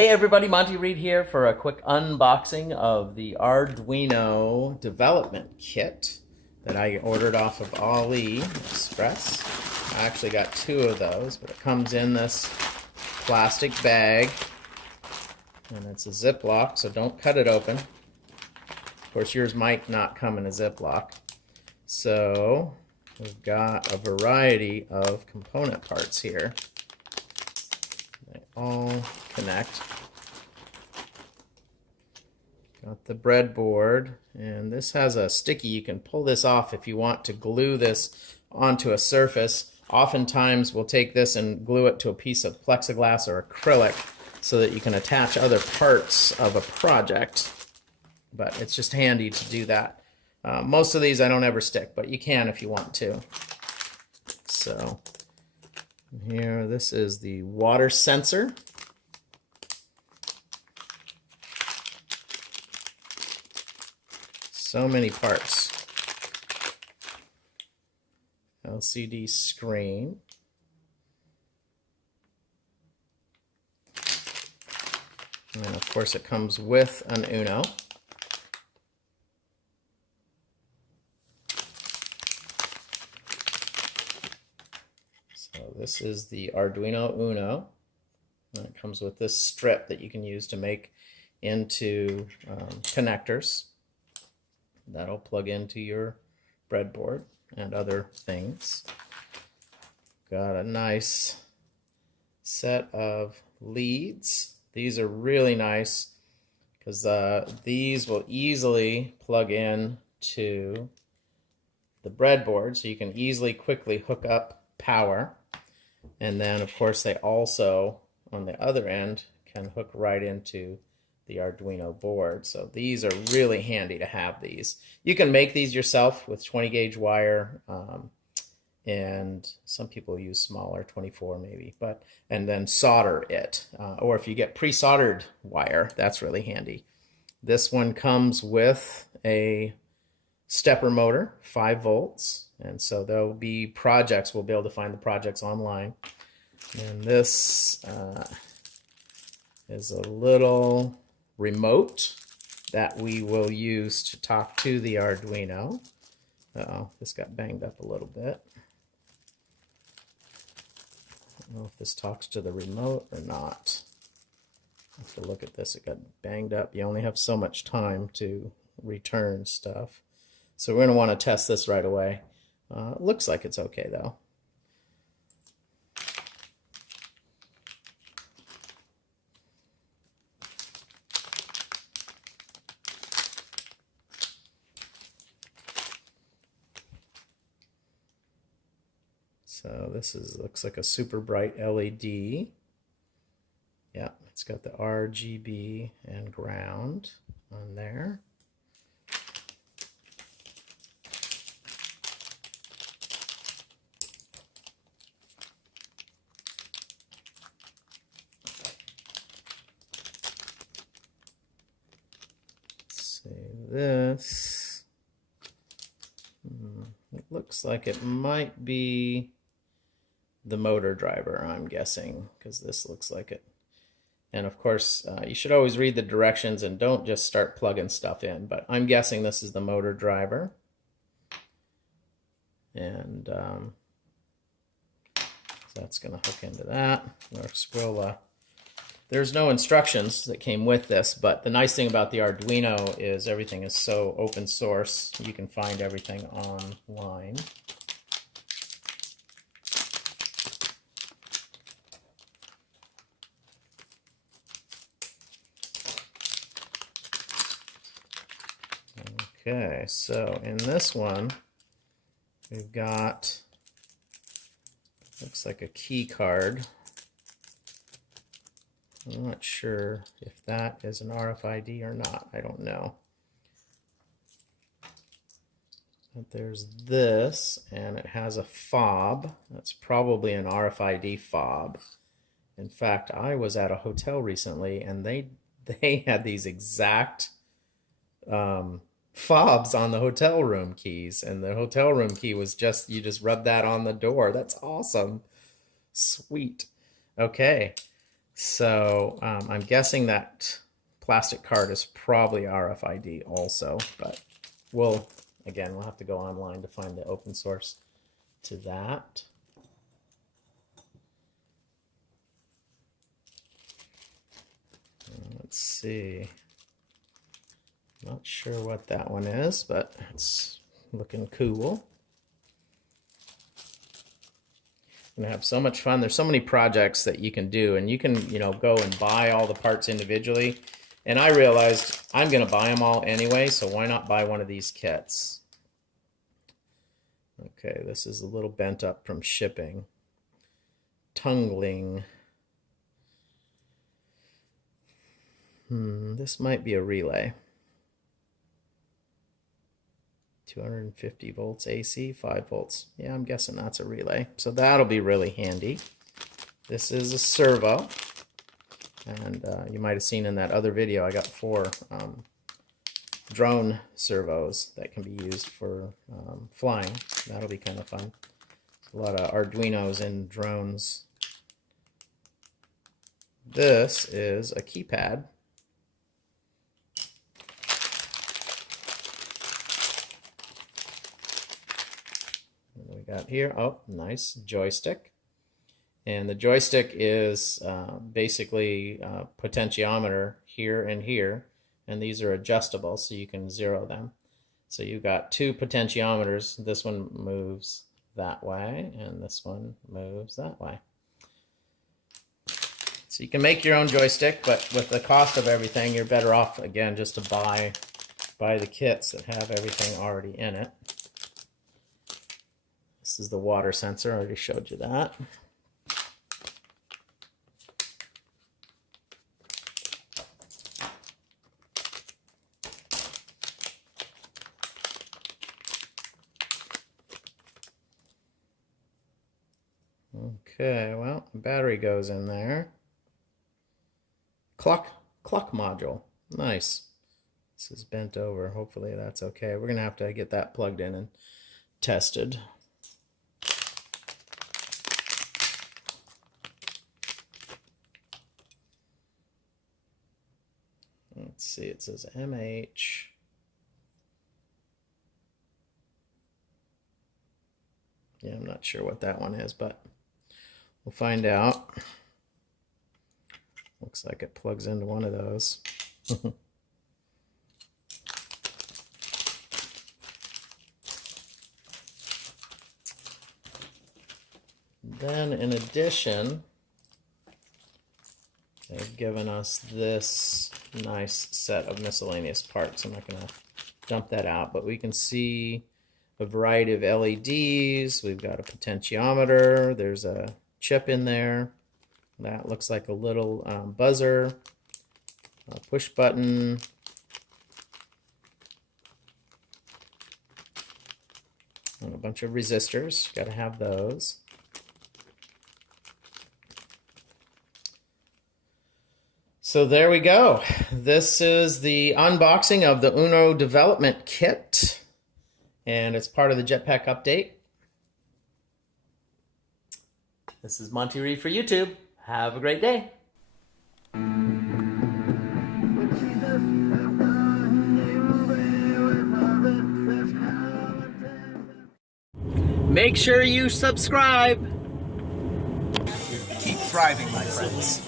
Hey everybody, Monty Reed here for a quick unboxing of the Arduino development kit that I ordered off of AliExpress. I actually got two of those, but it comes in this plastic bag and it's a Ziploc, so don't cut it open. Of course, yours might not come in a Ziploc. So we've got a variety of component parts here. They all connect. Got the breadboard, and this has a sticky. You can pull this off if you want to glue this onto a surface. Oftentimes we'll take this and glue it to a piece of plexiglass or acrylic so that you can attach other parts of a project, but it's just handy to do that. Most of these I don't ever stick, but you can if you want to. So here, this is the water sensor. So many parts. LCD screen. And of course it comes with an Uno. So this is the Arduino Uno. And it comes with this strip that you can use to make into connectors. That'll plug into your breadboard and other things. Got a nice set of leads. These are really nice because these will easily plug in to the breadboard, so you can easily, quickly hook up power. And then, of course, they also, on the other end, can hook right into the Arduino board. So these are really handy to have these. You can make these yourself with 20 gauge wire, and some people use smaller, 24 maybe, and then solder it. Or if you get pre-soldered wire, that's really handy. This one comes with a stepper motor, 5 volts, and so there'll be projects. We'll be able to find the projects online. And this is a little remote that we will use to talk to the Arduino. Uh-oh, this got banged up a little bit. I don't know if this talks to the remote or not. I have to look at this. It got banged up. You only have so much time to return stuff. So we're going to want to test this right away. It looks like it's okay though. So this looks like a super bright LED. Yeah, it's got the RGB and ground on there. Let's see this. It looks like it might be the motor driver, I'm guessing, because this looks like it. And of course, you should always read the directions and don't just start plugging stuff in, but I'm guessing this is the motor driver. And so that's going to hook into that. There's no instructions that came with this, but the nice thing about the Arduino is everything is so open source. You can find everything online. Okay, so in this one, we've got, looks like a key card. I'm not sure if that is an RFID or not. I don't know. But there's this, and it has a fob. That's probably an RFID fob. In fact, I was at a hotel recently, and they had these exact fobs on the hotel room keys, and the hotel room key was just, you rub that on the door. That's awesome. Sweet. Okay, So I'm guessing that plastic card is probably RFID also, but we'll have to go online to find the open source to that. Let's see. Not sure what that one is, but it's looking cool. I'm gonna have so much fun. There's so many projects that you can do, and you can, go and buy all the parts individually. And I realized I'm gonna buy them all anyway, so why not buy one of these kits? Okay, this is a little bent up from shipping. Tungling. This might be a relay. 250 volts AC, 5 volts. Yeah, I'm guessing that's a relay. So that'll be really handy. This is a servo. And you might have seen in that other video, I got 4 drone servos that can be used for flying. That'll be kind of fun. A lot of Arduinos in drones. This is a keypad. What we got here? Oh, nice joystick. And the joystick is basically a potentiometer here and here, and these are adjustable so you can zero them. So you've got 2 potentiometers. This one moves that way, and this one moves that way. So you can make your own joystick, but with the cost of everything, you're better off, again, just to buy the kits that have everything already in it. This is the water sensor. I already showed you that. Okay, well, the battery goes in there. Clock module. Nice. This is bent over. Hopefully that's okay. We're gonna have to get that plugged in and tested. Let's see, it says MH. Yeah, I'm not sure what that one is, but we'll find out. Looks like it plugs into one of those. Then in addition, they've given us this nice set of miscellaneous parts. I'm not going to dump that out, but we can see a variety of LEDs. We've got a potentiometer. There's a chip in there. That looks like a little buzzer, a push button, and a bunch of resistors. Got to have those. So there we go. This is the unboxing of the Uno development kit, and it's part of the JetPack update. This is Monty Reed for YouTube. Have a great day. Make sure you subscribe. Keep thriving, my friends.